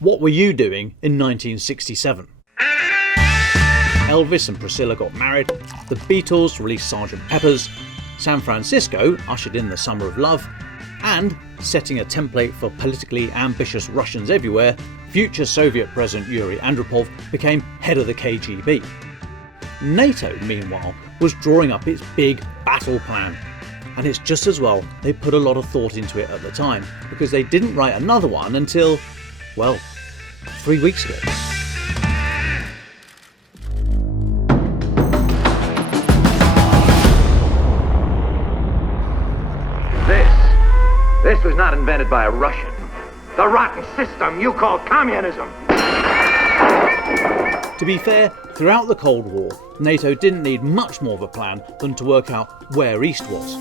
What were you doing in 1967? Elvis and Priscilla got married, the Beatles released Sgt. Pepper's, San Francisco ushered in the Summer of Love, and, setting a template for politically ambitious Russians everywhere, future Soviet President Yuri Andropov became head of the KGB. NATO, meanwhile, was drawing up its big battle plan. And it's just as well they put a lot of thought into it at the time, because they didn't write another one until, well, 3 weeks ago. This was not invented by a Russian. The rotten system you call communism. To be fair, throughout the Cold War, NATO didn't need much more of a plan than to work out where East was.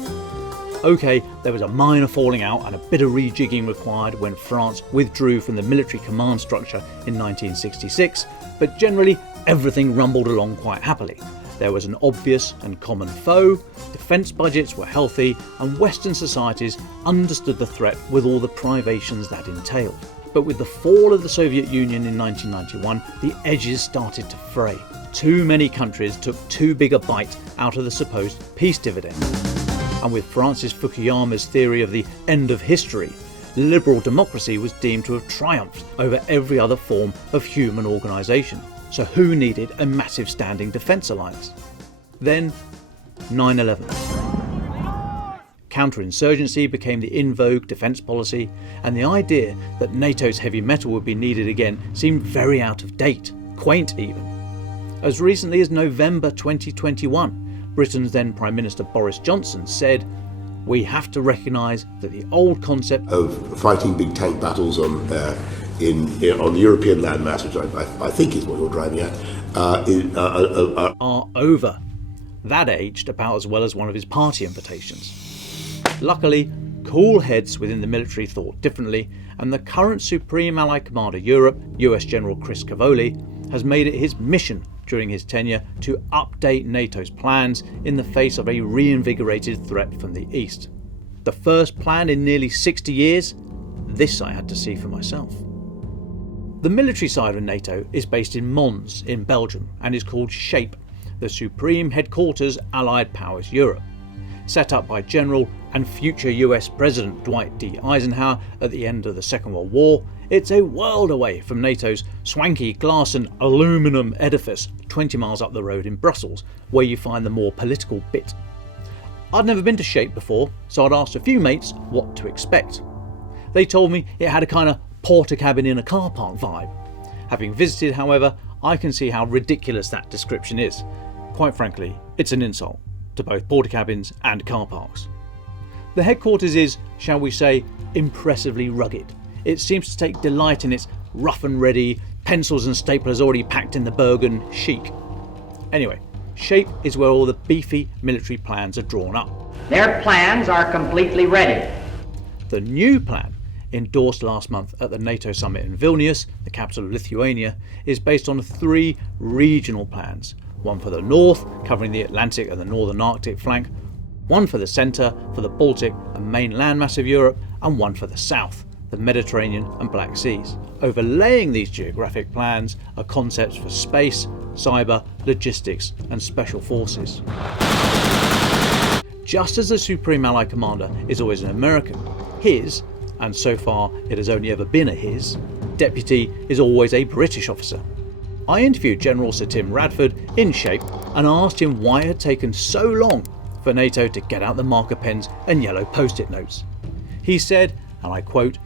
OK, there was a minor falling out and a bit of rejigging required when France withdrew from the military command structure in 1966, but generally everything rumbled along quite happily. There was an obvious and common foe, defence budgets were healthy, and Western societies understood the threat with all the privations that entailed. But with the fall of the Soviet Union in 1991, the edges started to fray. Too many countries took too big a bite out of the supposed peace dividend. And with Francis Fukuyama's theory of the end of history, liberal democracy was deemed to have triumphed over every other form of human organisation. So who needed a massive standing defence alliance? Then 9/11. Counterinsurgency became the in vogue defence policy, and the idea that NATO's heavy metal would be needed again seemed very out of date, quaint even. As recently as November 2021, Britain's then Prime Minister Boris Johnson said, "We have to recognise that the old concept of fighting big tank battles on the European landmass, which I think is what you're driving at, are over." That aged about as well as one of his party invitations. Luckily, cool heads within the military thought differently, and the current Supreme Allied Commander Europe, US General Chris Cavoli, has made it his mission during his tenure to update NATO's plans in the face of a reinvigorated threat from the East. The first plan in nearly 60 years? This I had to see for myself. The military side of NATO is based in Mons in Belgium and is called SHAPE, the Supreme Headquarters Allied Powers Europe. Set up by General and future US President Dwight D. Eisenhower at the end of the Second World War, it's a world away from NATO's swanky glass and aluminium edifice 20 miles up the road in Brussels, where you find the more political bit. I'd never been to SHAPE before, so I'd asked a few mates what to expect. They told me it had a kind of porter cabin in a car park vibe. Having visited, however, I can see how ridiculous that description is. Quite frankly, it's an insult to both porter cabins and car parks. The headquarters is, shall we say, impressively rugged. It seems to take delight in its rough and ready, pencils and staplers already packed in the Bergen chic. Anyway, SHAPE is where all the beefy military plans are drawn up. Their plans are completely ready. The new plan, endorsed last month at the NATO summit in Vilnius, the capital of Lithuania, is based on 3 regional plans. One for the north, covering the Atlantic and the northern Arctic flank, one for the centre, for the Baltic and main landmass of Europe, and one for the south, the Mediterranean and Black Seas. Overlaying these geographic plans are concepts for space, cyber, logistics and special forces. Just as the Supreme Allied Commander is always an American, his, and so far it has only ever been a his, deputy is always a British officer. I interviewed General Sir Tim Radford in SHAPE and asked him why it had taken so long for NATO to get out the marker pens and yellow post-it notes. He said, and I quote,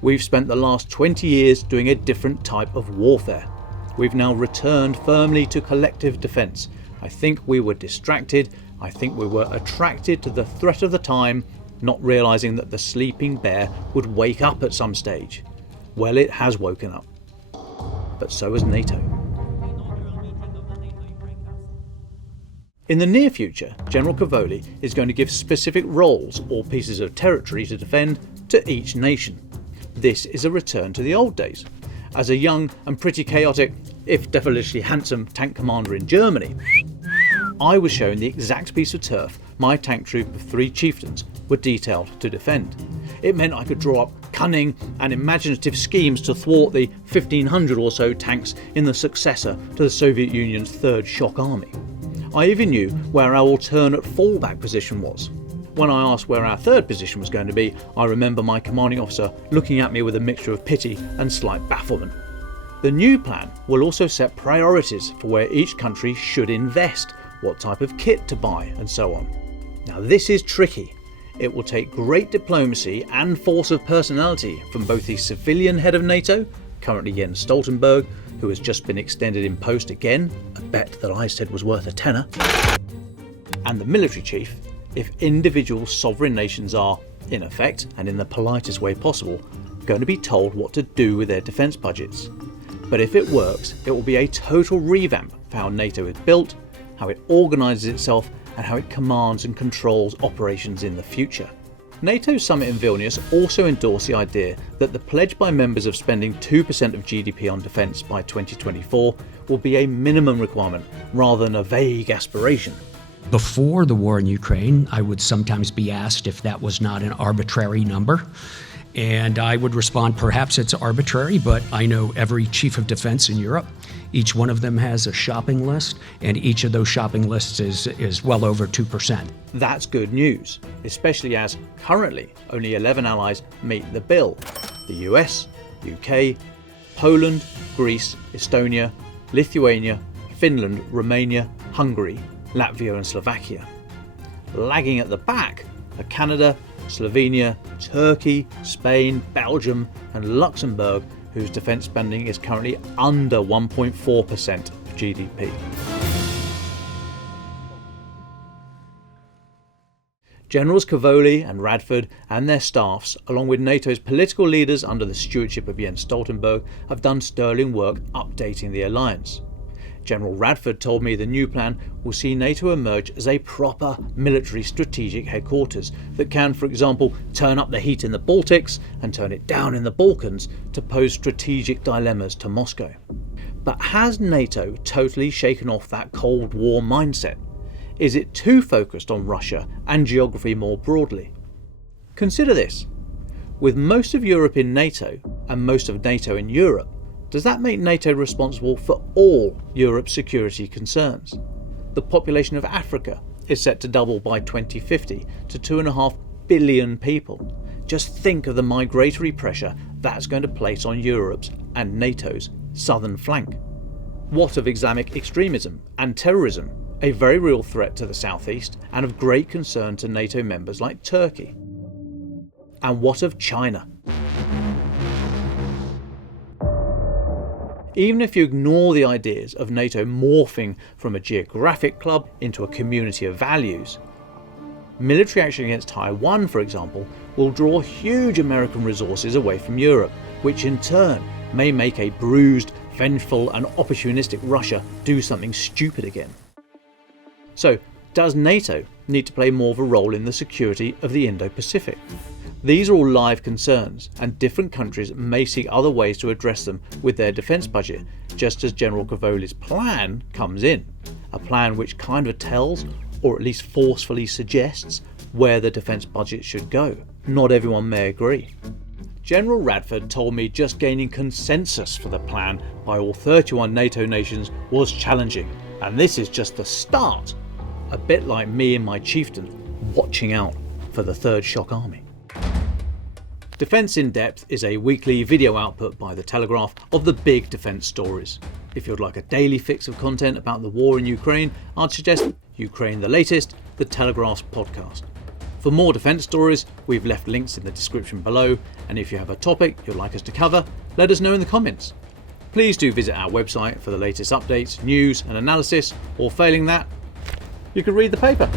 "We've spent the last 20 years doing a different type of warfare. We've now returned firmly to collective defence. I think we were distracted. I think we were attracted to the threat of the time, not realising that the sleeping bear would wake up at some stage. Well, it has woken up. But so has NATO." In the near future, General Cavoli is going to give specific roles or pieces of territory to defend to each nation. This is a return to the old days. As a young and pretty chaotic, if devilishly handsome tank commander in Germany, I was shown the exact piece of turf my tank troop of 3 chieftains were detailed to defend. It meant I could draw up cunning and imaginative schemes to thwart the 1,500 or so tanks in the successor to the Soviet Union's Third Shock Army. I even knew where our alternate fallback position was. When I asked where our third position was going to be, I remember my commanding officer looking at me with a mixture of pity and slight bafflement. The new plan will also set priorities for where each country should invest, what type of kit to buy, and so on. Now this is tricky. It will take great diplomacy and force of personality from both the civilian head of NATO, currently Jens Stoltenberg, who has just been extended in post again, a bet that I said was worth a tenner, and the military chief, if individual sovereign nations are, in effect, and in the politest way possible, going to be told what to do with their defence budgets. But if it works, it will be a total revamp for how NATO is built, how it organises itself, and how it commands and controls operations in the future. NATO's summit in Vilnius also endorsed the idea that the pledge by members of spending 2% of GDP on defence by 2024 will be a minimum requirement rather than a vague aspiration. Before the war in Ukraine, I would sometimes be asked if that was not an arbitrary number. And I would respond, perhaps it's arbitrary, but I know every chief of defense in Europe. Each one of them has a shopping list, and each of those shopping lists is well over 2%. That's good news, especially as currently only 11 allies meet the bill. The US, UK, Poland, Greece, Estonia, Lithuania, Finland, Romania, Hungary, Latvia and Slovakia. Lagging at the back are Canada, Slovenia, Turkey, Spain, Belgium and Luxembourg, whose defence spending is currently under 1.4% of GDP. Generals Cavoli and Radford and their staffs, along with NATO's political leaders under the stewardship of Jens Stoltenberg, have done sterling work updating the alliance. General Radford told me the new plan will see NATO emerge as a proper military strategic headquarters that can, for example, turn up the heat in the Baltics and turn it down in the Balkans to pose strategic dilemmas to Moscow. But has NATO totally shaken off that Cold War mindset? Is it too focused on Russia and geography more broadly? Consider this. With most of Europe in NATO and most of NATO in Europe, does that make NATO responsible for all Europe's security concerns? The population of Africa is set to double by 2050 to 2.5 billion people. Just think of the migratory pressure that's going to place on Europe's and NATO's southern flank. What of Islamic extremism and terrorism, a very real threat to the southeast and of great concern to NATO members like Turkey? And what of China? Even if you ignore the ideas of NATO morphing from a geographic club into a community of values, military action against Taiwan, for example, will draw huge American resources away from Europe, which in turn may make a bruised, vengeful and opportunistic Russia do something stupid again. So, does NATO need to play more of a role in the security of the Indo-Pacific? These are all live concerns, and different countries may seek other ways to address them with their defence budget, just as General Cavoli's plan comes in. A plan which kind of tells, or at least forcefully suggests, where the defence budget should go. Not everyone may agree. General Radford told me just gaining consensus for the plan by all 31 NATO nations was challenging, and this is just the start. A bit like me and my chieftain watching out for the Third Shock Army. Defence in Depth is a weekly video output by the Telegraph of the big defence stories. If you'd like a daily fix of content about the war in Ukraine, I'd suggest Ukraine the Latest, the Telegraph's podcast. For more defence stories, we've left links in the description below, and if you have a topic you'd like us to cover, let us know in the comments. Please do visit our website for the latest updates, news and analysis, or failing that, you can read the paper.